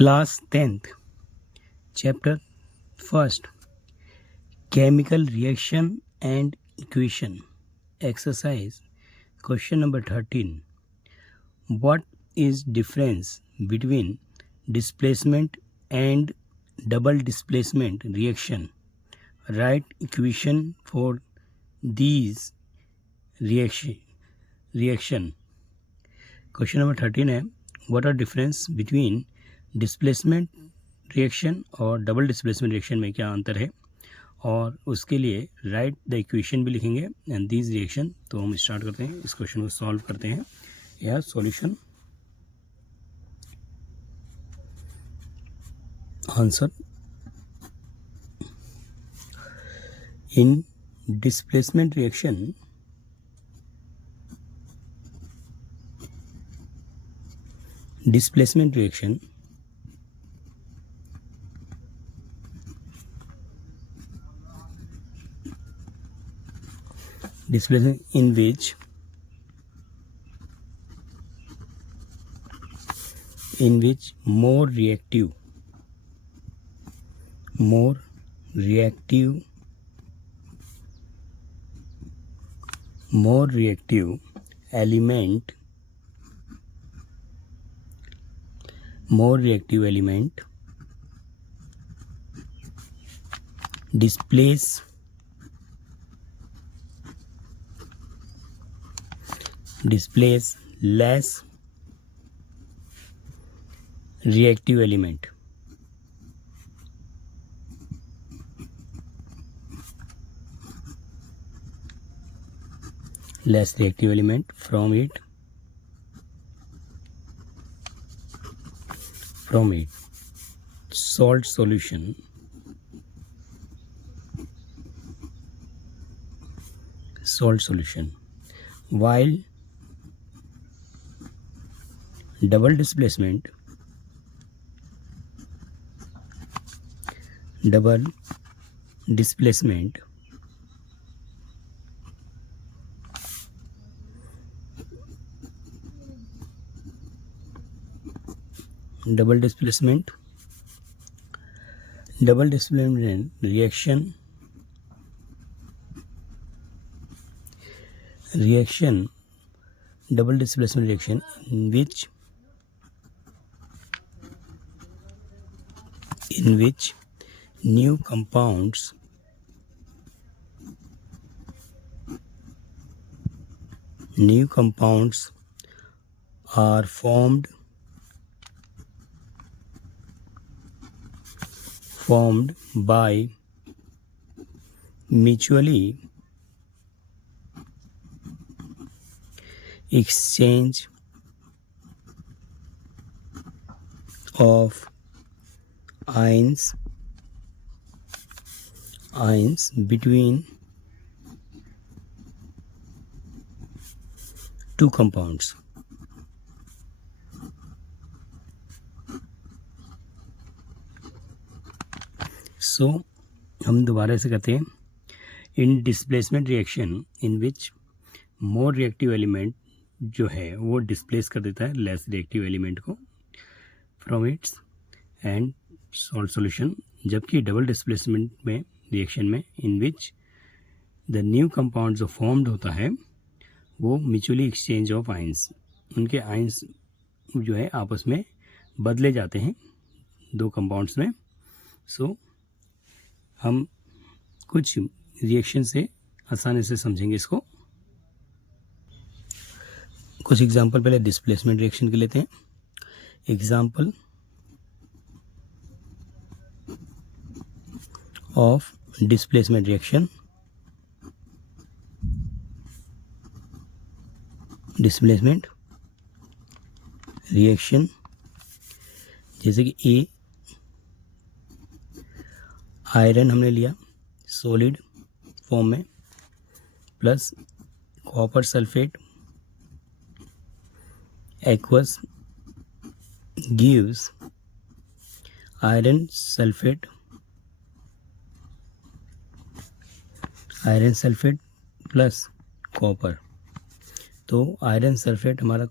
Class 10th, Chapter 1st, Chemical Reaction and Equation. Exercise. Question number 13. What is difference between displacement and double displacement reaction? Write equation for these reaction. Question number 13 है, what are difference between displacement reaction और double displacement reaction में क्या अंतर है, और उसके लिए right the equation भी लिखेंगे एंड दीज रिएक्शन. तो हम स्टार्ट करते हैं, इस क्वेश्चन को सॉल्व करते हैं. यह solution. Answer. In displacement reaction displacement in which more reactive element displace less reactive element. From it salt solution while double displacement reaction in which new compounds are formed by mutually exchange of ions between two compounds. सो हम दोबारा से कहते हैं, इन displacement reaction in which more reactive element जो है वो displace कर देता है लेस रिएक्टिव एलिमेंट को from its and salt solution, जबकि डबल डिस्प्लेसमेंट में रिएक्शन में इन विच द न्यू कंपाउंड जो फॉर्म्ड होता है वो म्यूचुअली एक्सचेंज ऑफ आयंस, उनके आयंस जो है आपस में बदले जाते हैं दो कंपाउंड्स में. सो हम कुछ रिएक्शन से आसानी से समझेंगे इसको. कुछ एग्जांपल पहले डिस्प्लेसमेंट रिएक्शन के लेते हैं. Example of displacement reaction. जैसे कि ए, आयरन हमने लिया सॉलिड फॉर्म में plus copper sulphate aqueous gives iron sulphate plus copper. तो आयरन सल्फेट हमारा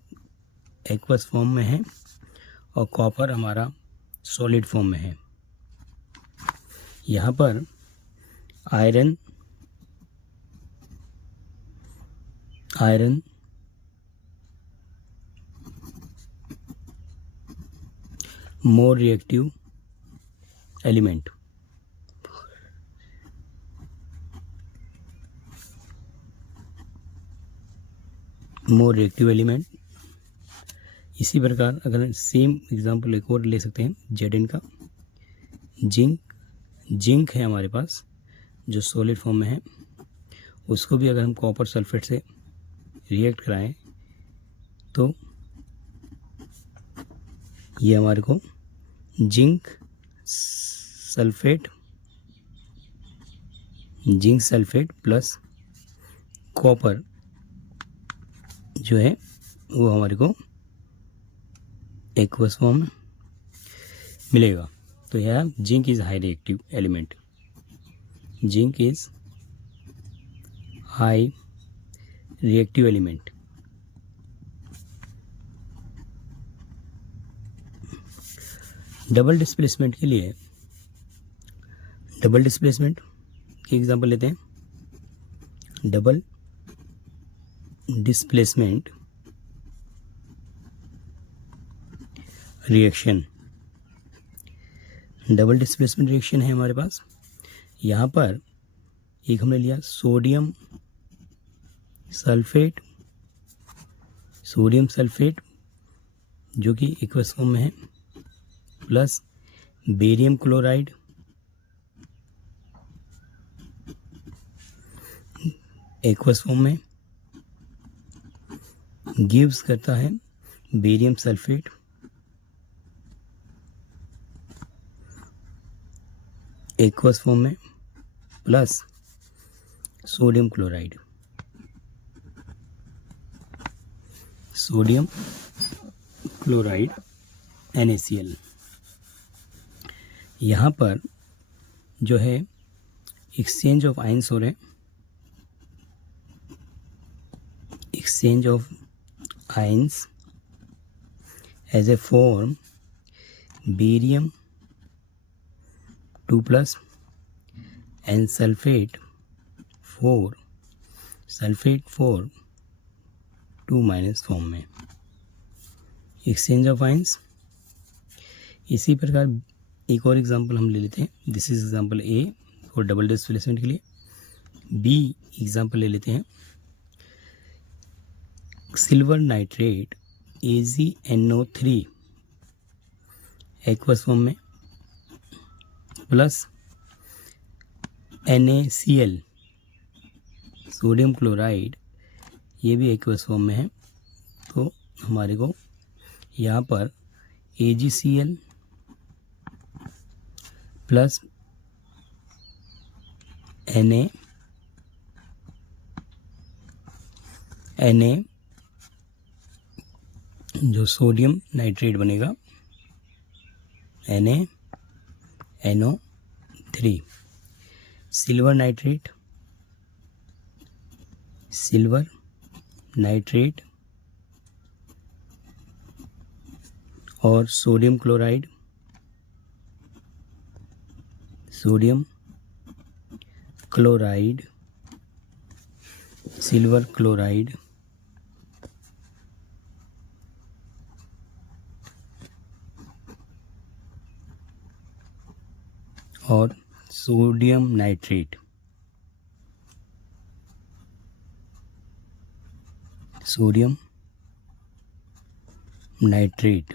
एक्वस फॉर्म में है और कॉपर हमारा सॉलिड फॉर्म में है। यहाँ पर आयरन मोर रिएक्टिव एलिमेंट। इसी प्रकार अगर सेम एग्जांपल एक और ले सकते हैं Zn का, जिंक है हमारे पास जो सॉलिड फॉर्म में है, उसको भी अगर हम कॉपर सल्फेट से रिएक्ट कराएं तो ये हमारे को जिंक सल्फेट प्लस कॉपर जो है वो हमारे को एक्वस फॉर्म में मिलेगा। तो यह zinc is high reactive element. Zinc is high reactive element. Double displacement के लिए, डबल डिस्प्लेसमेंट की एग्जांपल लेते हैं। Double displacement reaction, double displacement reaction है हमारे पास। यहाँ पर एक हमने लिया सोडियम सल्फेट जो कि एक्वस फॉर्म में है, plus barium chloride aqueous form में गिव्स करता है बेरियम सल्फेट एक्वस फॉर्म में प्लस सोडियम क्लोराइड NaCl। यहाँ पर जो है एक्सचेंज ऑफ आयंस हो रहे हैं, exchange of ions as a form barium 2+ and sulphate 4 2- form में एक्सचेंज ऑफ आयंस। इसी प्रकार एक और एग्जांपल हम ले लेते हैं। दिस इज एग्जांपल ए और डबल डिस्प्लेसमेंट के लिए। बी एग्जांपल ले लेते हैं। Silver nitrate AgNO3 aqueous form में प्लस NaCl सोडियम क्लोराइड, ये भी एक्वस फॉर्म में है। तो हमारे को यहाँ पर AgCl प्लस Na जो सोडियम नाइट्रेट बनेगा NaNO3। सिल्वर नाइट्रेट और सोडियम क्लोराइड सिल्वर क्लोराइड और सोडियम नाइट्रेट सोडियम नाइट्रेट।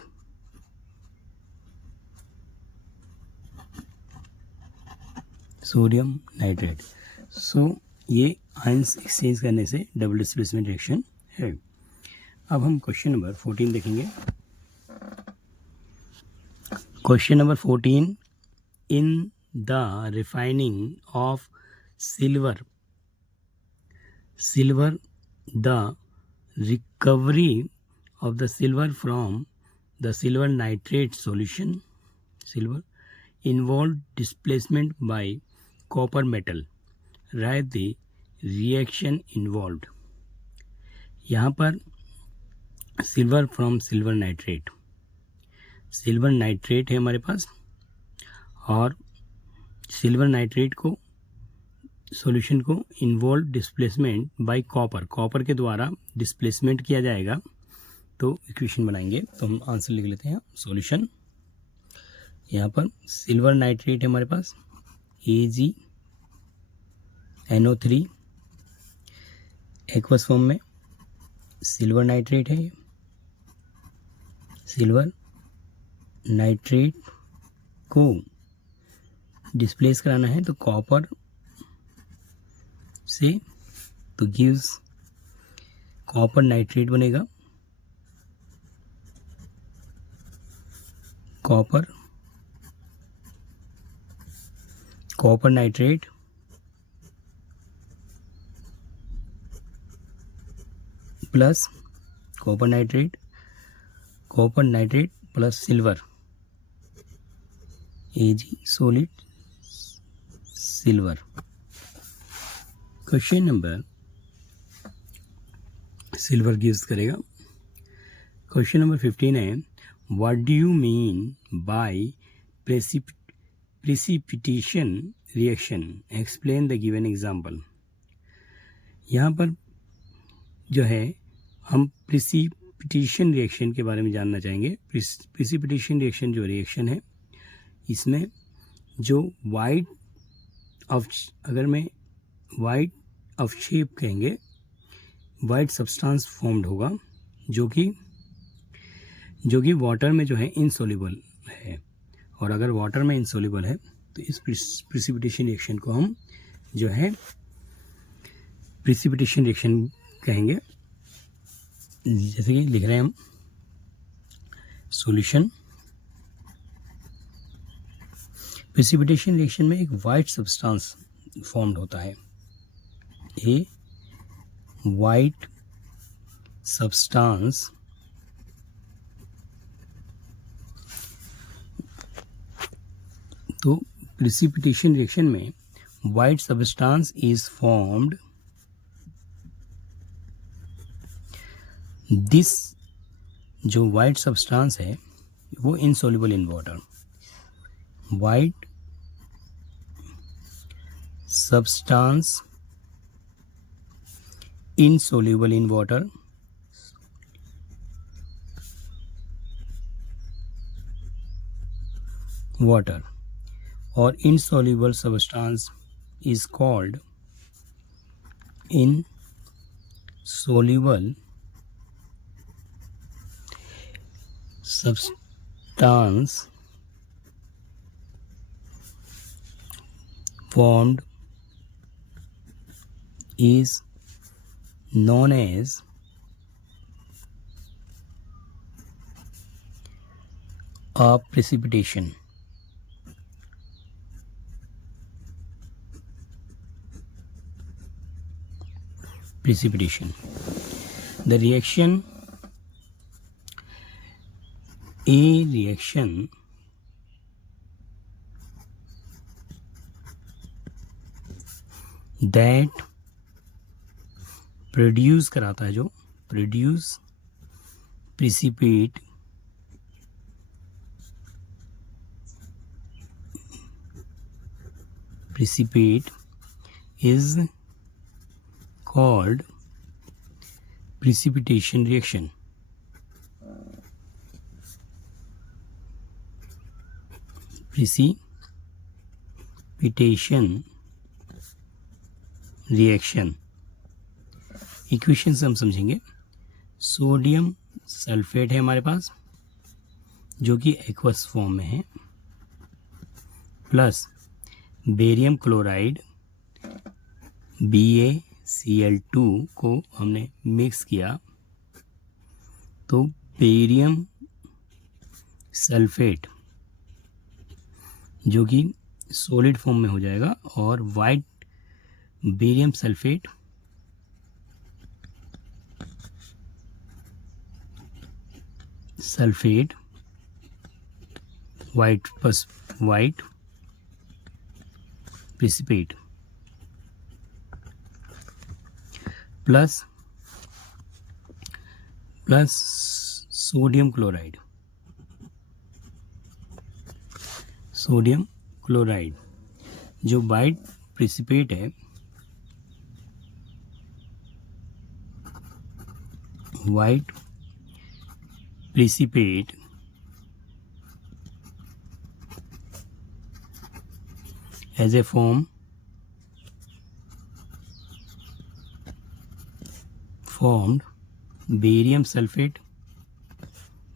सो ये आयंस एक्सचेंज करने से डबल डिस्प्लेसमेंट रिएक्शन है। अब हम क्वेश्चन नंबर 14 देखेंगे। Question number 14, in the refining of silver the recovery of the silver from the silver nitrate solution involved displacement by copper metal. Write the reaction involved. यहाँ पर silver from silver nitrate, silver nitrate है हमारे पास, और silver nitrate को solution को involve displacement bye copper के द्वारा displacement किया जाएगा। तो इक्वेशन बनाएंगे, तो हम आंसर लिख लेते हैं। सॉल्यूशन यहाँ पर सिल्वर नाइट्रेट है हमारे पास AgNO3 एक्वस फॉर्म में सिल्वर नाइट्रेट है। सिल्वर नाइट्रेट को डिस्प्लेस कराना है तो कॉपर से, तो गिव्स कॉपर नाइट्रेट बनेगा। Copper nitrate plus copper nitrate plus silver Ag solid silver. Question number silver gives करेगा। क्वेश्चन नंबर 15 है, what do you mean by precipitation reaction, explain the given example. यहाँ पर जो है हम प्रेसिपिटेशन रिएक्शन के बारे में जानना चाहेंगे। प्रेसिपिटेशन रिएक्शन जो रिएक्शन है, इसमें जो वाइट ऑफ, अगर मैं वाइट ऑफ शेप कहेंगे, वाइट सब्सटेंस फॉर्म्ड होगा जो कि वाटर में जो है इनसोल्यूबल है, और अगर वाटर में इनसोल्यूबल है तो इस प्रेसिपिटेशन रिएक्शन को हम जो है प्रेसिपिटेशन रिएक्शन कहेंगे। जैसे कि लिख रहे हैं हम, सॉल्यूशन प्रेसिपिटेशन रिएक्शन में एक वाइट सब्सटेंस फॉर्म्ड होता है। ए वाइट सब्सटेंस तो प्रेसिपिटेशन रिएक्शन में white substance is formed. This जो वाइट सब्सटेंस है वो insoluble in water. White substance insoluble in water, or insoluble substance is called insoluble substance formed is known as a precipitation. The reaction, a reaction that produce कराता है, जो produce precipitate is called precipitation reaction. Precipitation reaction equation से हम समझेंगे। Sodium sulphate है हमारे पास जो कि एक्वस फॉर्म में है, प्लस बेरियम क्लोराइड BaCl2 को हमने मिक्स किया तो बेरियम सल्फेट जो कि सॉलिड फॉर्म में हो जाएगा, और white barium sulphate white plus white precipitate plus sodium chloride sodium chloride. जो वाइट प्रिसिपेट है, white precipitate as a formed barium sulphate,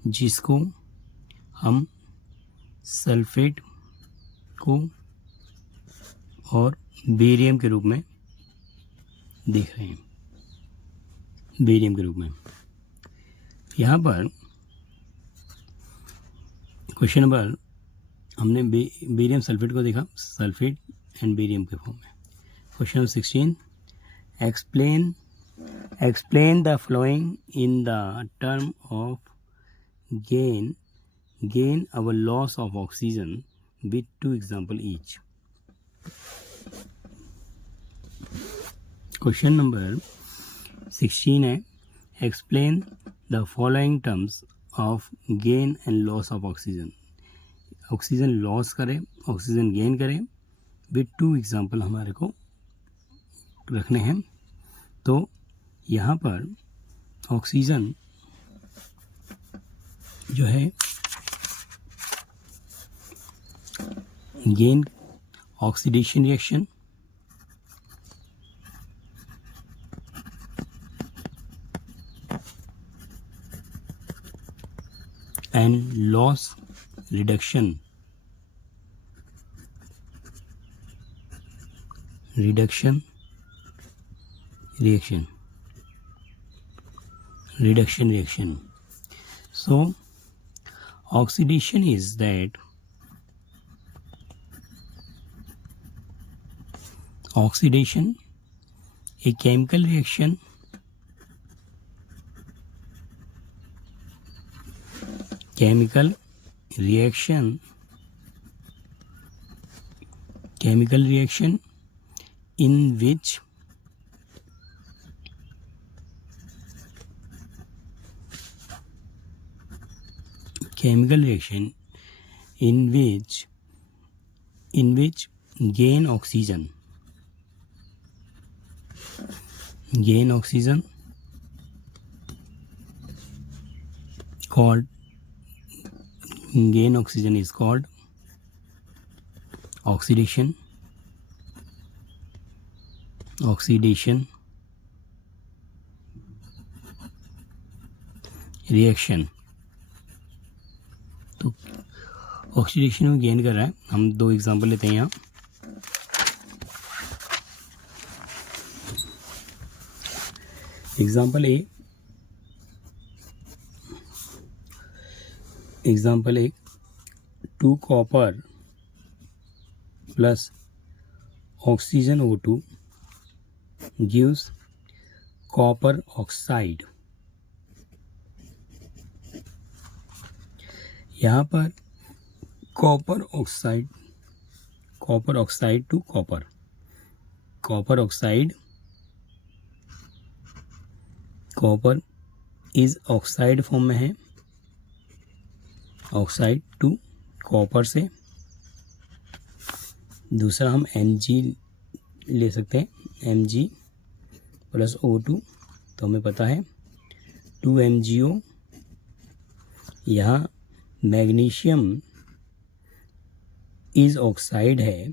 जिसको हम सल्फेट को और बेरियम के रूप में देख रहे हैं, बेरियम के रूप में। यहाँ पर क्वेश्चन नंबर, हमने बेरियम सल्फेट को देखा सल्फेट एंड बेरियम के फॉर्म में। Question number 16, explain the following in the term of gain our loss of oxygen with 2 example each. Question number 16 है, explain the following terms of gain and loss of oxygen. Oxygen loss करे, oxygen gain करे, with 2 example हमारे को रखने हैं। तो यहाँ पर ऑक्सीजन जो है gain oxidation reaction, and loss reduction reaction. So oxidation is that oxidation, a chemical reaction in which gain oxygen is called oxidation reaction। तो ऑक्सीडेशन में गेन कर रहा है। हम 2 एग्जांपल लेते हैं यहाँ। Example A 2 copper plus oxygen O2 gives copper oxide. यहाँ पर copper oxide to copper is oxide form में है, ऑक्साइड टू कॉपर से। दूसरा हम Mg ले सकते हैं, Mg प्लस O2, तो हमें पता है 2MgO। यहाँ मैग्नीशियम इज ऑक्साइड है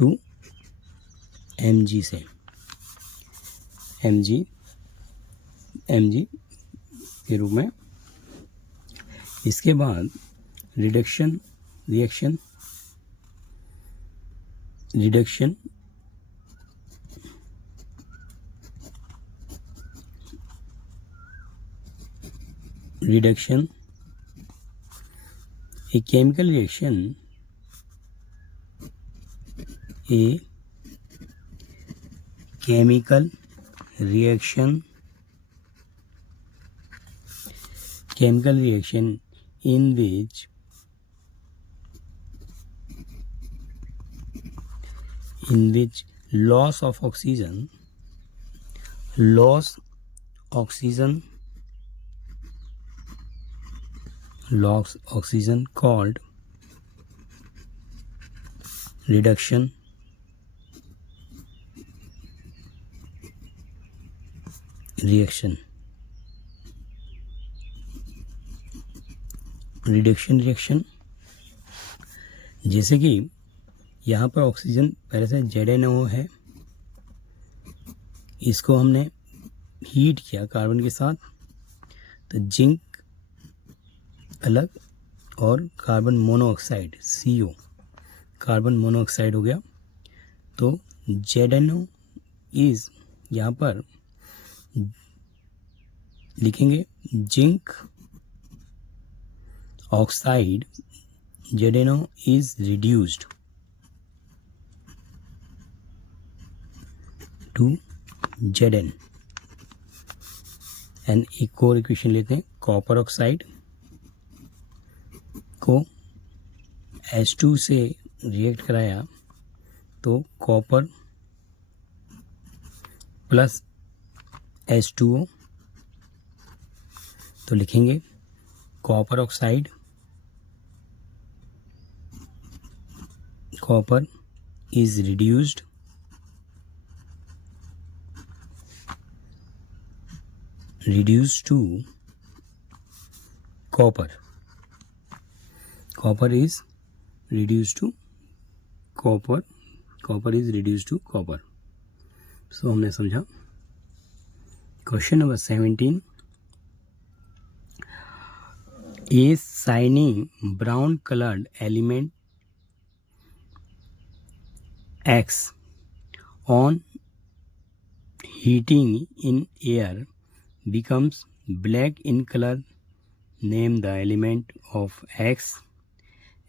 2Mg से, Mg के रूप में। इसके बाद reduction a chemical reaction in which loss of oxygen called reduction, reaction, reduction reaction. जैसे कि यहाँ पर ऑक्सीजन पहले से ZnO है, इसको हमने हीट किया कार्बन के साथ, तो जिंक अलग और carbon monoxide CO, carbon monoxide हो गया। तो ZnO इज, यहाँ पर लिखेंगे zinc oxide, ZnO is reduced to Zn। And एक और इक्वेशन लेते हैं, कॉपर ऑक्साइड को H2 से रिएक्ट कराया तो कॉपर प्लस H2O, तो लिखेंगे copper oxide, copper is reduced to copper, copper is reduced to copper, copper is reduced to copper। सो हमने समझा। Question number 17, a shiny brown colored element X on heating in air becomes black in color. Name the element of X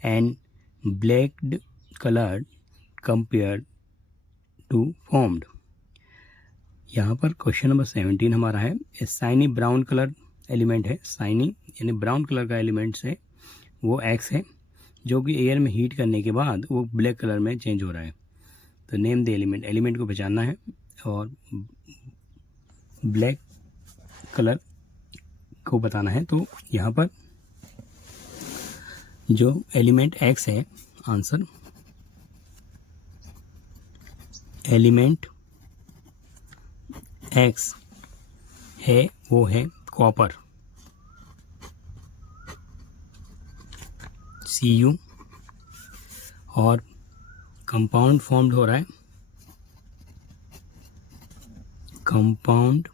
and black colored compared to formed। यहाँ पर question number 17 हमारा है, shiny brown colour element है, shiny यानी brown colour का elements है, वो X है, जो कि एयर में हीट करने के बाद वो ब्लैक कलर में चेंज हो रहा है। तो नेम द एलिमेंट, एलिमेंट को पहचानना है और ब्लैक कलर को बताना है। तो यहाँ पर जो एलिमेंट X है, आंसर एलिमेंट X है वो है कॉपर, Cu, और कंपाउंड फॉर्म्ड हो रहा है, कंपाउंड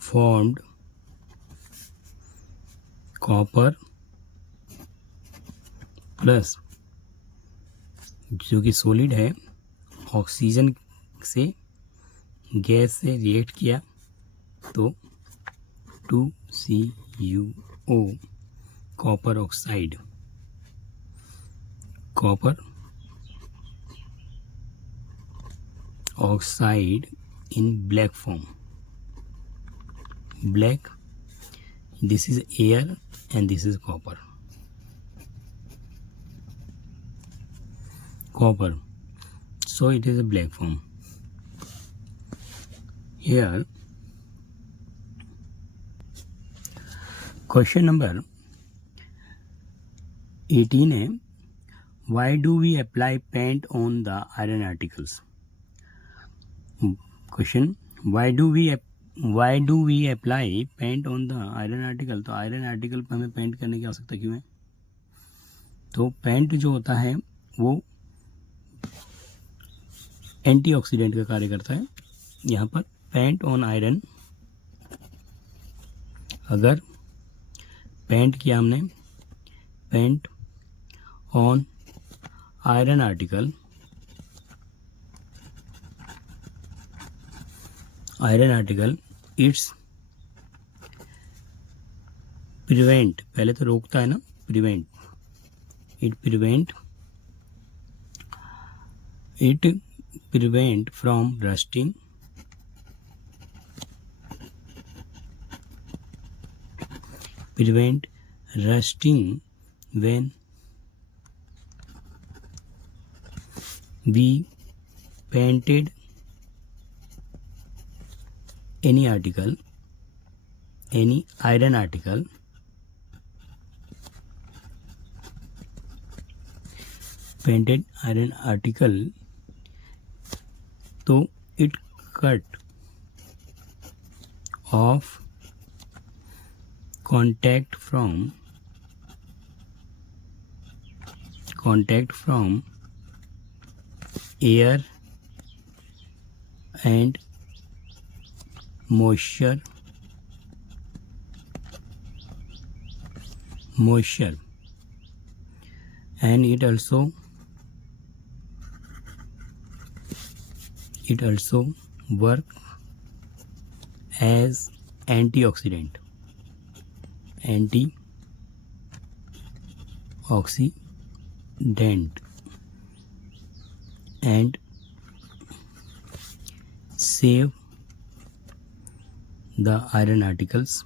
फॉर्म्ड कॉपर प्लस जो कि सॉलिड है, ऑक्सीजन से गैस से रिएक्ट किया तो 2CuO, copper oxide, copper oxide in black form, black, this is air and this is copper, copper, so it is a black form। Here question number 18 है, why do we apply paint on the iron articles? Question, why do we apply paint on the iron article? तो iron article पर हमें paint करने की आवश्यकता क्यों है? तो पेंट जो होता है वो एंटीऑक्सीडेंट का कार्य करता है। यहाँ पर पेंट ऑन आयरन, अगर पेंट किया हमने, paint on iron article, iron article it's prevent, पहले तो रोकता है ना, prevent, it prevent from rusting, prevent rusting when we painted any article, any iron article painted iron article, तो it cut off contact from air and moisture, and it also work as antioxidant and save the iron articles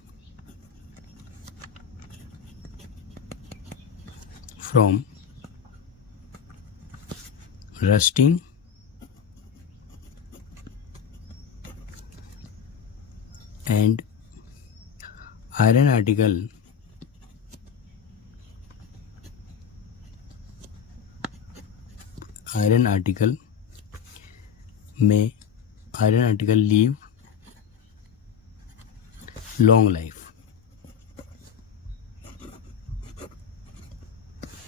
from rusting and iron article leave long life.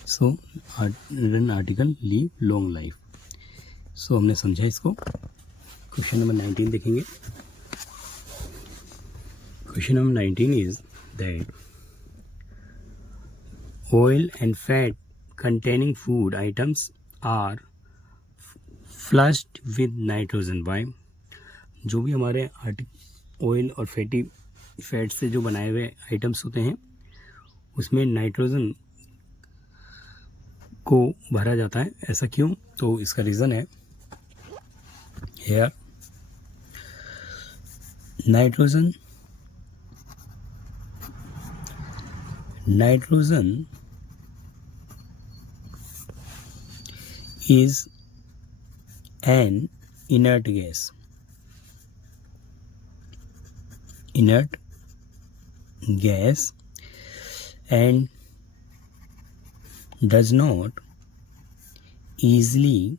So iron article leave long life. So हमने समझा इसको. Question number 19 देखेंगे. Question number 19 is that oil and fat containing food items are flushed with nitrogen. Why? जो भी हमारे oil और fat से जो बनाए हुए आइटम्स होते हैं उसमें नाइट्रोजन को भरा जाता है. ऐसा क्यों? तो इसका रीज़न है here nitrogen is an inert gas. And does not easily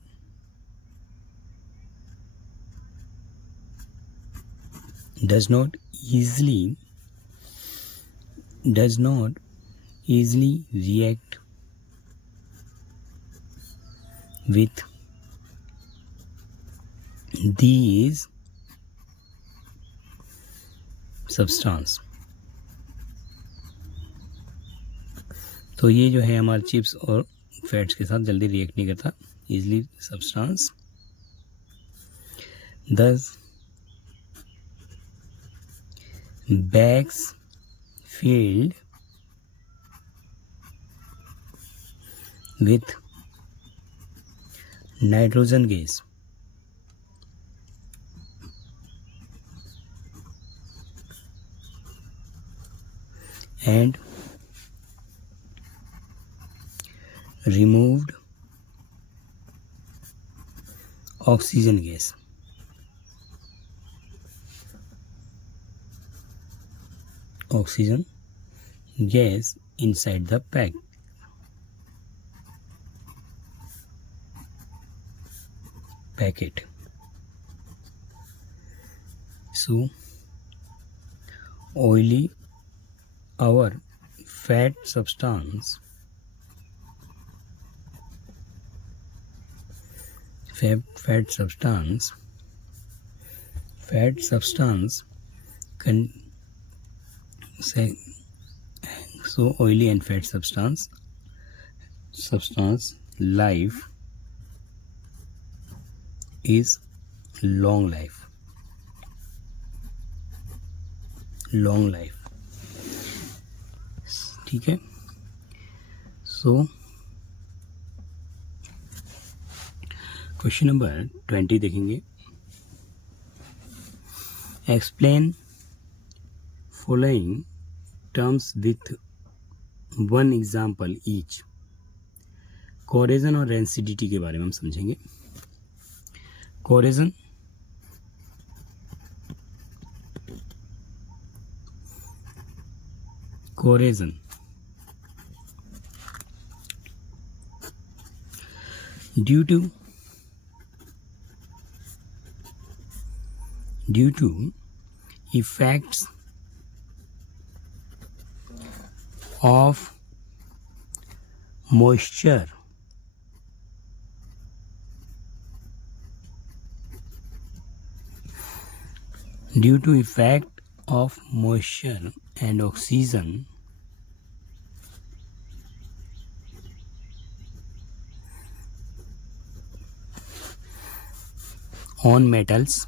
react with these substance. तो ये जो है हमारे चिप्स और फैट्स के साथ जल्दी रिएक्ट नहीं करता easily substance. Thus bags filled with nitrogen gas and removed oxygen gas. Inside the packet. So oily or fat substance so oily and fat substance life is long life. ठीक है. So question number 20 देखेंगे. Explain following terms with one example each. Corrosion और rancidity के बारे में हम समझेंगे. कोरेजन due to effects of moisture and oxygen on metals,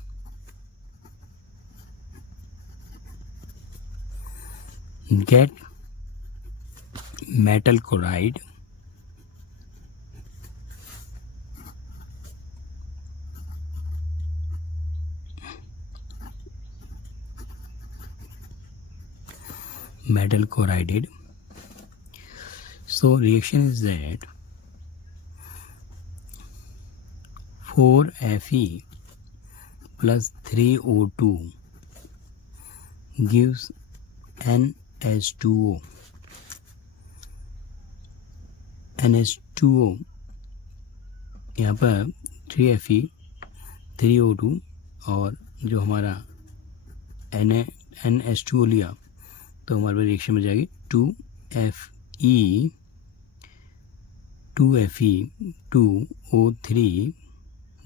get metal chloride metal chloride. So reaction is that 4Fe plus 3O2 gives NH2O. NH2O यहाँ पर 3Fe 3O2 और जो हमारा NH2O लिया तो हमारे पास रिएक्शन में जाएगी 2Fe 2O3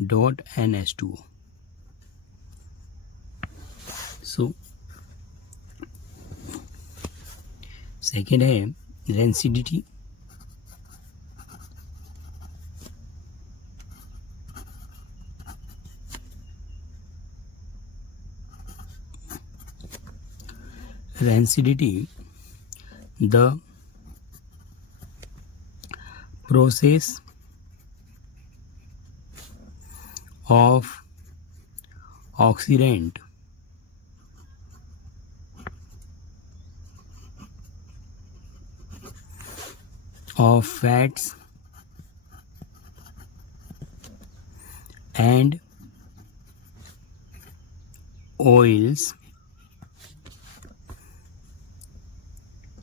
dot NH2O. So second है rancidity. Rancidity, the process of oxidant of fats and oils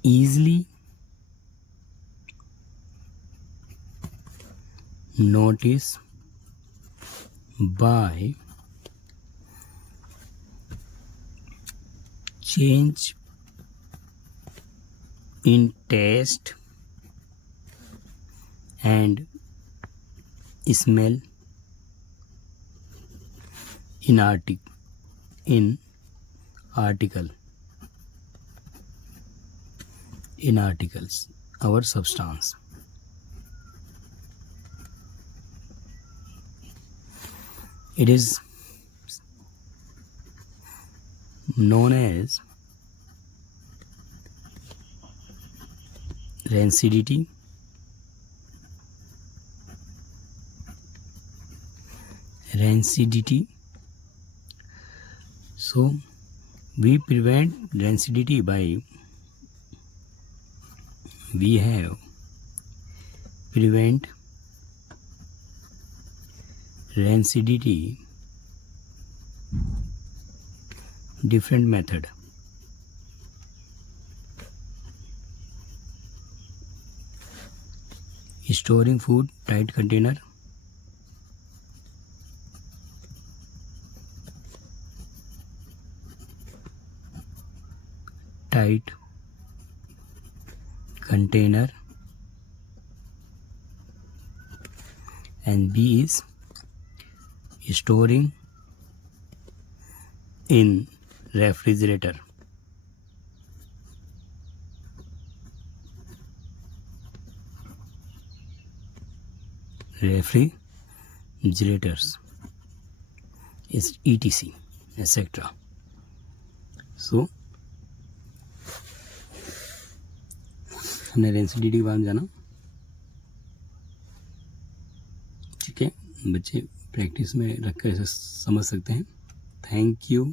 easily noticed by change in taste and smell in articles our substance. It is known as rancidity, so we prevent rancidity by prevent rancidity different method. Storing food tight container, and B is storing in refrigerators. Is etc. etc. So हमने rancidity के बारे में जाना. ठीक है, बच्चे practice में रख कर इसे समझ सकते हैं. Thank you.